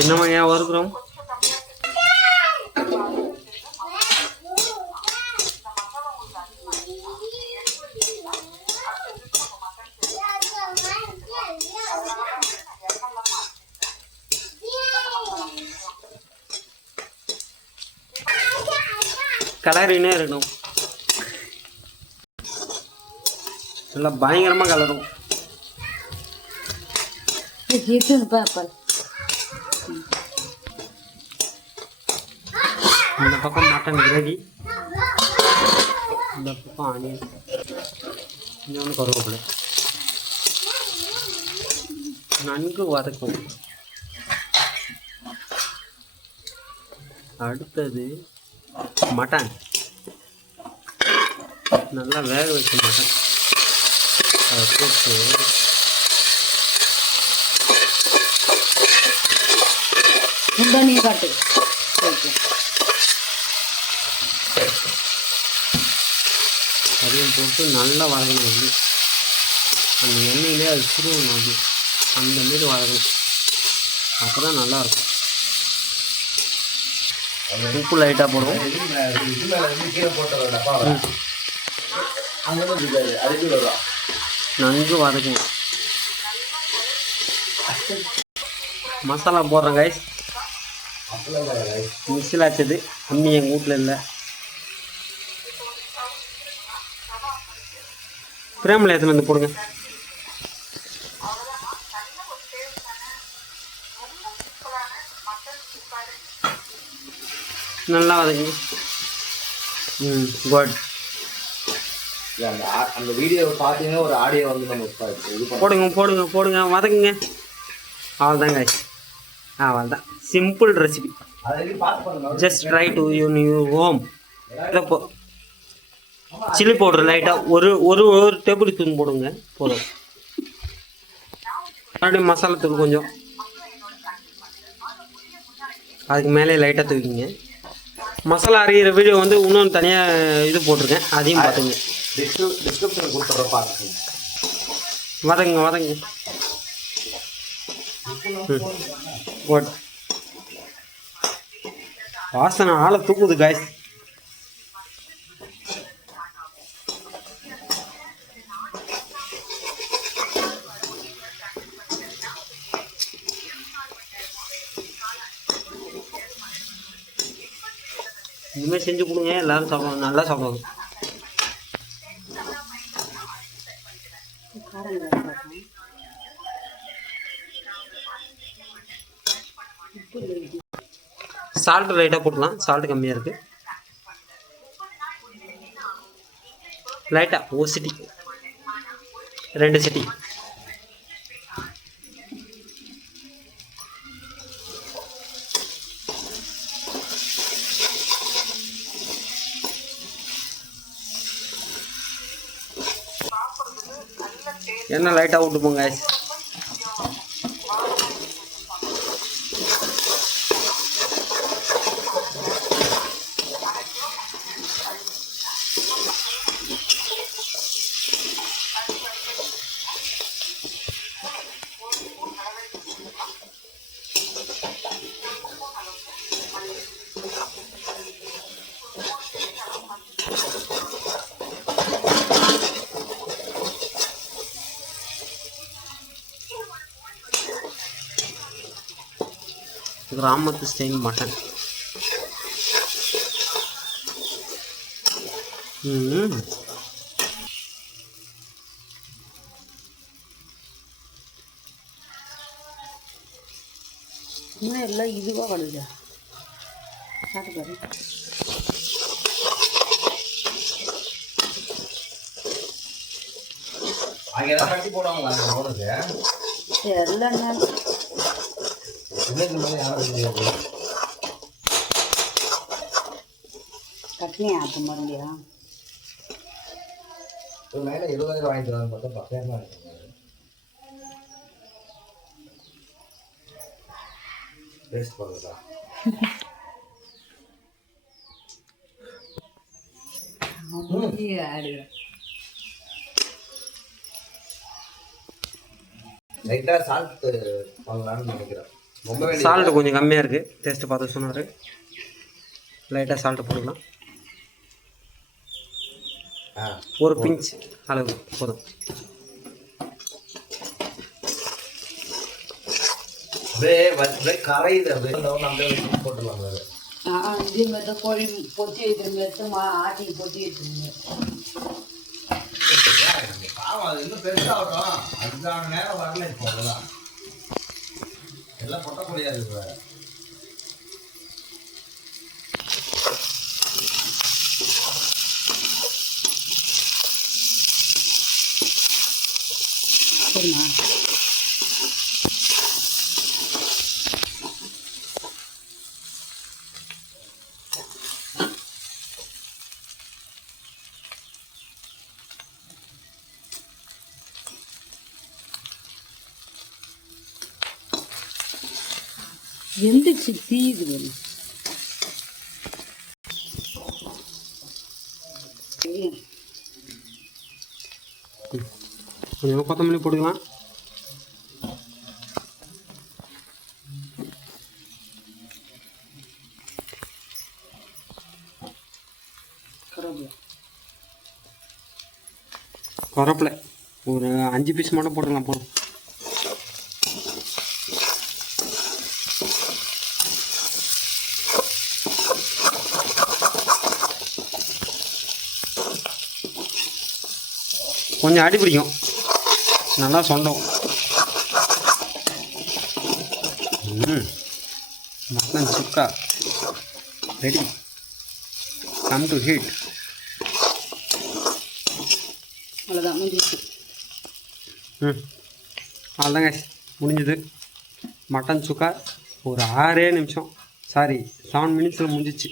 என்னம்மா ஏன் வறுக்கிறோம்? கலரினே இருக்கணும், நல்லா பயங்கரமாக கலரும். இந்த பக்கம் மட்டன் கிரேவி, இந்த பக்கம் ஆனியன், இன்னொன்று கருவேப்பிலை நன்கு வதக்கும். அடுத்தது மட்டன், நல்லா வேக வச்ச மட்டன் அதை போட்டு காட்டு அதையும் போட்டு நல்லா வதங்கணும். அந்த எண்ணெயிலே அது சுருவணும், அப்படி அந்த மாரி வதங்கணும். அப்போ தான் நல்லாயிருக்கும். உப்பு லைட்டாக போடுவோம். நன்கு வதக்குங்க. மசாலா போடுறேன் கைஸ். மிக்ஸில் ஆச்சது, அம்மி எங்கள் வீட்டில் இல்லை. பிரேமில் எடுத்துன்னு வந்து போடுங்க. நல்லா வதக்குங்க. குட். அந்த வீடியோவை பார்த்தீங்கன்னா ஒரு ஆடியோ வந்து நம்ம போடுங்க போடுங்க போடுங்க, வதக்குங்க. அவ்வளோதான் கைஸ், அவ்வளோதான். Simple recipe. Just try to in your home. Chilli powder லைட்டாக ஒரு ஒரு ஒரு டேபிள் ஸ்பூன் போடுங்க, போதும். மறுபடியும் மசாலா தூள் கொஞ்சம், அதுக்கு மேலே லைட்டாக தூக்கிங்க. மசாலா அரைக்கிற வீடியோ வந்து இன்னொன்று தனியாக இது போட்டிருக்கேன், அதையும் பார்த்துங்க. டிஸ்கிரிப்ஷன் கொடுத்துட்ற பார்த்துங்க. வதங்க வதங்க. குட். வாசனை ஆளை தூக்குது காய்ஸ். இனிமேல் செஞ்சு கொடுங்க, எல்லாரும் சாப்பிடுவாங்க, நல்லா சாப்பிடுவாங்க. சால்ட் லைட்டாக போடலாம், சால்ட் கம்மியாக இருக்குது. லைட்டாக ஒரு சிட்டி, 2 சிட்டி. எண்ணெய் லைட்டாக விட்டு போங்க. கிராமத்து ஸ்டைல் மட்டன். இன்னும் எல்லாம் இதுவாக வருது. சாப்பிட்டு பாரு. கட்டி போடுவாங்களா எல்லாம் கட்னி ஆட்ட மறுபடியா மேலே 20,000 வாங்கிட்டு வரான்னு பார்த்தா 10,000 வாங்கிட்டு வேஸ்ட் பண்ணுறதா? லைட்டாக சால்ட் பண்ணலான்னு நினைக்கிறேன். ரொம்ப வேண்டியது. சால்ட்டு கொஞ்சம் கம்மியாக இருக்குது, டேஸ்ட்டு பார்த்து சொன்னார். லைட்டாக சால்ட்டு போட்டுக்கலாம். ஒரு பிஞ்ச் அளவு போதும். அப்படியே கரையுது, அப்படியே நம்மளே போட்டுடலாம். இதே மாதிரி தான் கோழி பொத்தி வைக்கிற எடுத்து ஆட்டி பொத்தி வச்சுருங்க. பாவம் அது இன்னும் பெருசாகட்டும், அதுக்கான நேரம் வரல. இப்போ அவ்வளோதான், எல்லாம் பொட்டக்கூடியாது. இப்போ சரிம்மா. வெந்துச்சு, தீயுது வேணும். கொஞ்சம் கொத்தமல்லி போட்டுக்கலாம். கருவேப்பிலை ஒரு 5 பீஸ் மட்டும் போட்டுக்கலாம் போதும். கொஞ்சம் அடி பிடிக்கும், நல்லா சொந்தம். Mutton chukka ready, come to heat. அவ்வளோதான், முடிஞ்சிச்சு. அவ்வளோதாங்க, முடிஞ்சுது. மட்டன் சுக்கா ஒரு 6 நிமிஷம், சாரி 7 மினிட்ஸில் முடிஞ்சிச்சு.